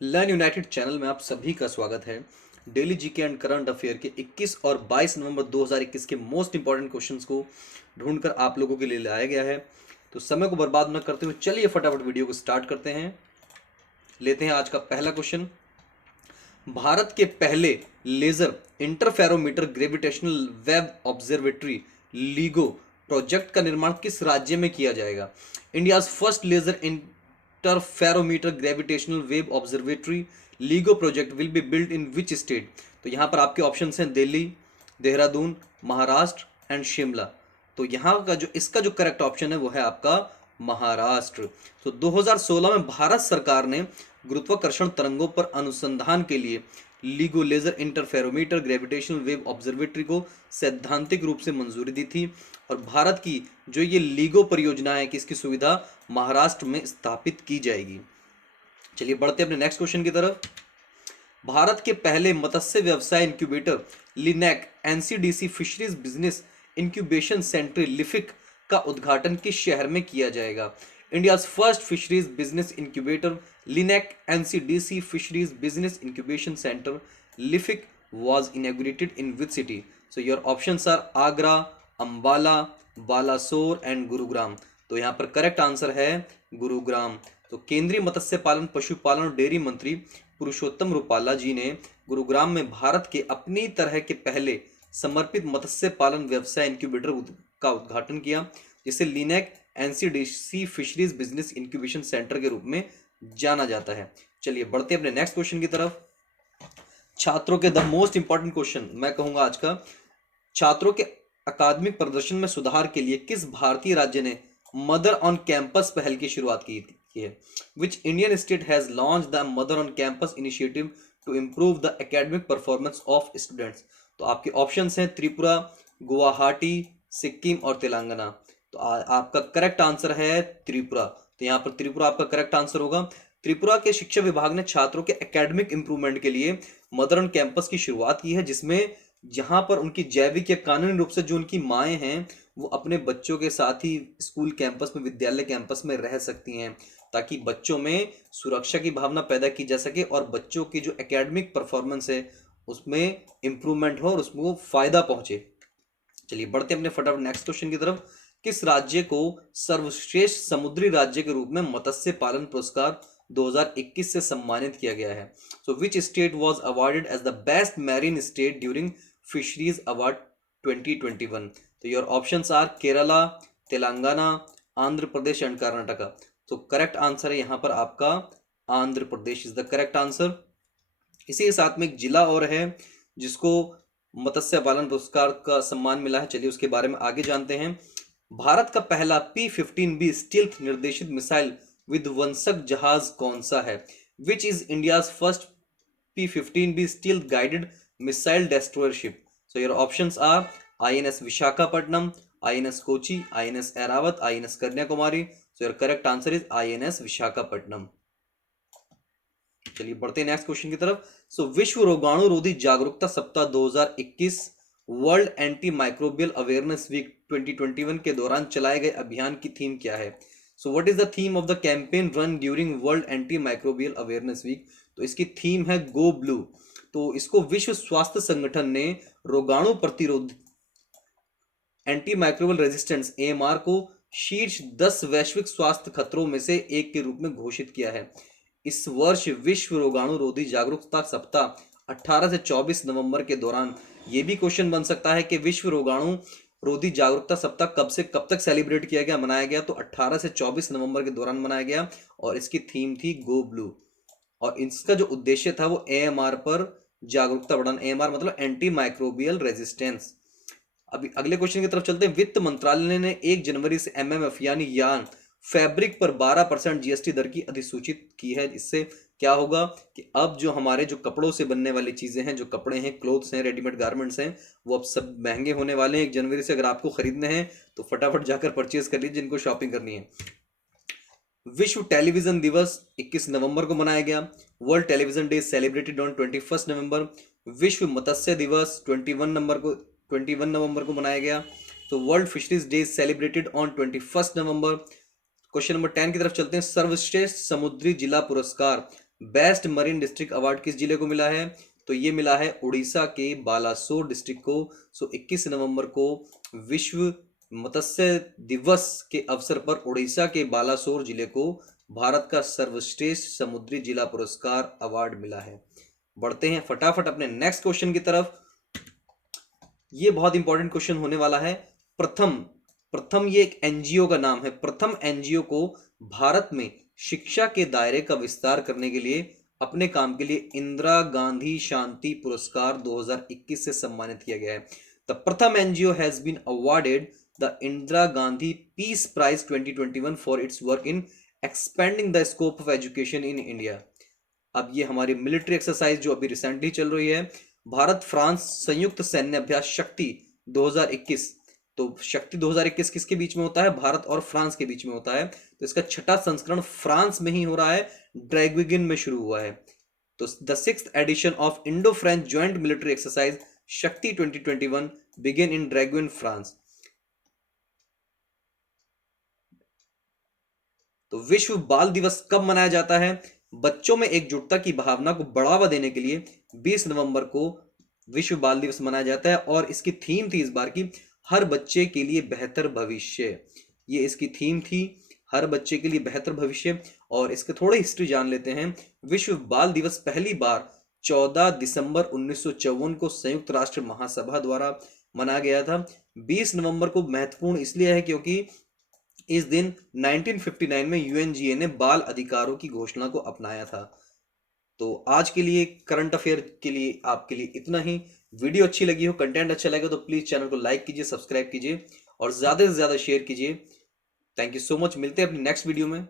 Learn United channel में आप सभी का स्वागत है। Daily GK and current affair के 21 और 22 नवंबर 2021 के मोस्ट इंपॉर्टेंट क्वेश्चंस को ढूंढकर आप लोगों के लिए लाया गया है। तो समय को बर्बाद न करते हुए चलिए फटाफट वीडियो को स्टार्ट करते हैं। लेते हैं आज का पहला क्वेश्चन। भारत के पहले laser interferometer gravitational wave observatory LIGO project का निर्माण किस राज्य में किया जाएगा? India's first laser interferometer gravitational wave observatory LIGO project will be build in which state? तो यहाँ पर आपके ऑप्शन हैं दिल्ली, देहरादून, महाराष्ट्र एंड शिमला। तो यहाँ का जो इसका जो करेक्ट ऑप्शन है वो है आपका महाराष्ट्र। तो 2016 में भारत सरकार ने गुरुत्वाकर्षण तरंगों पर अनुसंधान के लिए LIGO laser interferometer gravitational wave observatory को सैद्धांतिक रूप से मंजूरी दी थी। और भारत की जो ये लीगो परियोजना है कि इसकी सुविधा महाराष्ट्र में स्थापित की जाएगी। चलिए बढ़ते हैं अपने नेक्स्ट क्वेश्चन की तरफ। भारत के पहले मत्स्य व्यवसाय incubator LINAC NCDC fisheries business incubation centre LIFIC का उद्घाटन किस शहर में किया जाएगा? India's first fisheries business incubator LINAC NCDC fisheries business incubation centre LIFIC was inaugurated in which city? So your options are Agra, Ambala, Balasore and Gurugram. तो यहाँ पर करेक्ट आंसर है गुरुग्राम। तो केंद्रीय मत्स्य पालन, पशुपालन और डेयरी मंत्री पुरुषोत्तम रूपाला जी ने गुरुग्राम में भारत के अपनी तरह के पहले समर्पित मत्स्य पालन व्यवसाय इंक्यूबेटर का उद्घाटन किया, जिसे linac NCDC fisheries business incubation centre के रूप में जाना जाता है। चलिए बढ़ते हैं अपने नेक्स्ट क्वेश्चन की तरफ। छात्रों के द मोस्ट इंपॉर्टेंट क्वेश्चन मैं कहूंगा आज का, छात्रों के अकादमिक प्रदर्शन में सुधार के लिए किस भारतीय राज्य ने मदर ऑन कैंपस पहल की शुरुआत की है? Which Indian state has launch the mother on campus initiative to improve the academic performance of students? तो आपके ऑप्शंस हैं त्रिपुरा, गुवाहाटी, सिक्किम और तेलंगाना। तो आपका करेक्ट आंसर है त्रिपुरा। तो यहाँ पर त्रिपुरा आपका करेक्ट आंसर होगा। त्रिपुरा के शिक्षा विभाग ने छात्रों के एकेडमिक इंप्रूवमेंट के लिए मदर ऑन कैंपस की शुरुआत की है, जिसमें जहां पर उनकी जैविक या कानूनी रूप से जो उनकी माएँ हैं वो अपने बच्चों के साथ ही स्कूल कैंपस में, विद्यालय कैंपस में रह सकती हैं, ताकि बच्चों में सुरक्षा की भावना पैदा की जा सके और बच्चों की जो एकेडमिक परफॉर्मेंस है उसमें इंप्रूवमेंट हो और उसमें वो फायदा पहुंचे। चलिए बढ़ते हैं अपने फटाफट नेक्स्ट क्वेश्चन की तरफ। किस राज्य को सर्वश्रेष्ठ समुद्री राज्य के रूप में मत्स्य पालन पुरस्कार 2021 से सम्मानित किया गया है? So which state was awarded as the best marine state during fisheries award 2021? तो your options are Kerala, Telangana, Andhra Pradesh and Karnataka. तो करेक्ट आंसर है यहाँ पर आपका Andhra Pradesh is the correct answer. इसी के साथ में एक जिला और है जिसको मत्स्य पालन पुरस्कार का सम्मान मिला है। चलिए उसके बारे में आगे जानते हैं। भारत का पहला P-15B स्टील्थ निर्देशित मिसाइल विध्वंसक जहाज कौन सा है? Which is India's first P-15B stealth guided missile destroyer ship? So your options are INS Visakhapatnam, INS Kochi, INS Airavat, INS Kanyakumari. So your correct answer is INS Visakhapatnam. चलिए बढ़ते हैं नेक्स्ट क्वेश्चन की तरफ। सो विश्व रोगाणु रोधी जागरूकता सप्ताह 2021 world anti microbial awareness week 2021 के दौरान चलाए गए अभियान की थीम क्या है? So what is the theme of the campaign run during world anti microbial awareness week? तो इसकी थीम है गो ब्लू। तो इसको विश्व स्वास्थ्य संगठन ने रोगाणु प्रतिरोध एंटी माइक्रोबियल रेजिस्टेंस AMR को शीर्ष 10 वैश्विक स्वास्थ्य खतरों में से एक के रूप में घोषित किया है। इस वर्ष विश्व रोगाणु रोधी जागरूकता सप्ताह 18 से 24 नवंबर के दौरान ये भी क्वेश्चन बन सकता है कि विश्व रोगाणु रोधी जागरूकता सप्ताह कब से कब तक सेलिब्रेट किया गया, मनाया गया? तो 18 से 24 नवंबर के दौरान मनाया गया और इसकी थीम थी गो ब्लू। और इसका जो उद्देश्य था वो AMR पर जागरूकता बढ़ाना। AMR मतलब एंटी माइक्रोबियल रेजिस्टेंस। अभी अगले क्वेश्चन की तरफ चलते हैं। वित्त मंत्रालय ने 1 जनवरी से MMF यानी यार्न फैब्रिक पर 12% GST दर की अधिसूचित की है। इससे क्या होगा कि अब जो हमारे जो कपड़ों से बनने वाली चीजें हैं, जो कपड़े हैं, क्लोथ्स हैं, रेडीमेड गारमेंट्स हैं, वो अब सब महंगे होने वाले हैं 1 जनवरी से। अगर आपको खरीदने हैं तो फटाफट जाकर परचेज कर लीजिए जिनको शॉपिंग करनी है। विश्व टेलीविजन दिवस 21 नवंबर को मनाया गया। World television day celebrated on 21 नवंबर। विश्व मत्स्य दिवस 21 नवंबर को मनाया गया। तो world fisheries day celebrated on 21 November. Question number 10 की तरफ चलते हैं। सर्वश्रेष्ठ समुद्री जिला पुरस्कार बेस्ट मरीन डिस्ट्रिक्ट अवार्ड किस जिले को मिला है? तो ये मिला है उड़ीसा के बालासोर डिस्ट्रिक्ट को। 21 नवंबर को विश्व मत्स्य दिवस के अवसर पर उड़ीसा के बालासोर जिले को भारत का सर्वश्रेष्ठ समुद्री जिला पुरस्कार अवार्ड मिला है। बढ़ते हैं फटाफट अपने नेक्स्ट क्वेश्चन की तरफ। ये बहुत इंपॉर्टेंट क्वेश्चन होने वाला है। प्रथम प्रथम ये एक एनजीओ का नाम है। प्रथम एनजीओ को भारत में शिक्षा के दायरे का विस्तार करने के लिए अपने काम के लिए इंदिरा गांधी शांति पुरस्कार 2021 से सम्मानित किया गया है। The Pratham NGO has been awarded the Indira Gandhi peace prize 2021 for its work in expanding the scope of education in India. अब ये हमारी मिलिट्री एक्सरसाइज जो अभी रिसेंटली चल रही है, भारत फ्रांस संयुक्त सैन्य अभ्यास शक्ति 2021। तो शक्ति 2021 किसके बीच में होता है? भारत और फ्रांस के बीच में होता है। तो इसका छठा संस्करण फ्रांस में ही हो रहा है, ड्रैगविगन में शुरू हुआ है। तो the 6th edition of Indo French joint military exercise Shakti 2021 begin in ड्रैगविगन France. तो विश्व बाल दिवस कब मनाया जाता है? बच्चों में एकजुटता की भावना को बढ़ावा देने के लिए 20 नवंबर को विश्व बाल दिवस मनाया जाता है। और इसकी थीम थी इस बार की हर बच्चे के लिए बेहतर भविष्य। ये इसकी थीम थी, हर बच्चे के लिए बेहतर भविष्य। और इसके थोड़े हिस्ट्री जान लेते हैं। विश्व बाल दिवस पहली बार 14 दिसंबर 1954 को संयुक्त राष्ट्र महासभा द्वारा मनाया गया था। 20 नवंबर को महत्वपूर्ण इसलिए है क्योंकि इस दिन 1959 में यूएनजीए ने बाल अधिकारों की घोषणा को अपनाया था। तो आज के लिए करंट अफेयर के लिए आपके लिए इतना ही। वीडियो अच्छी लगी हो, कंटेंट अच्छा लगे तो प्लीज चैनल को लाइक कीजिए, सब्सक्राइब कीजिए और ज्यादा से ज्यादा शेयर कीजिए। Thank you so much. मिलते हैं अपनी नेक्स्ट वीडियो में।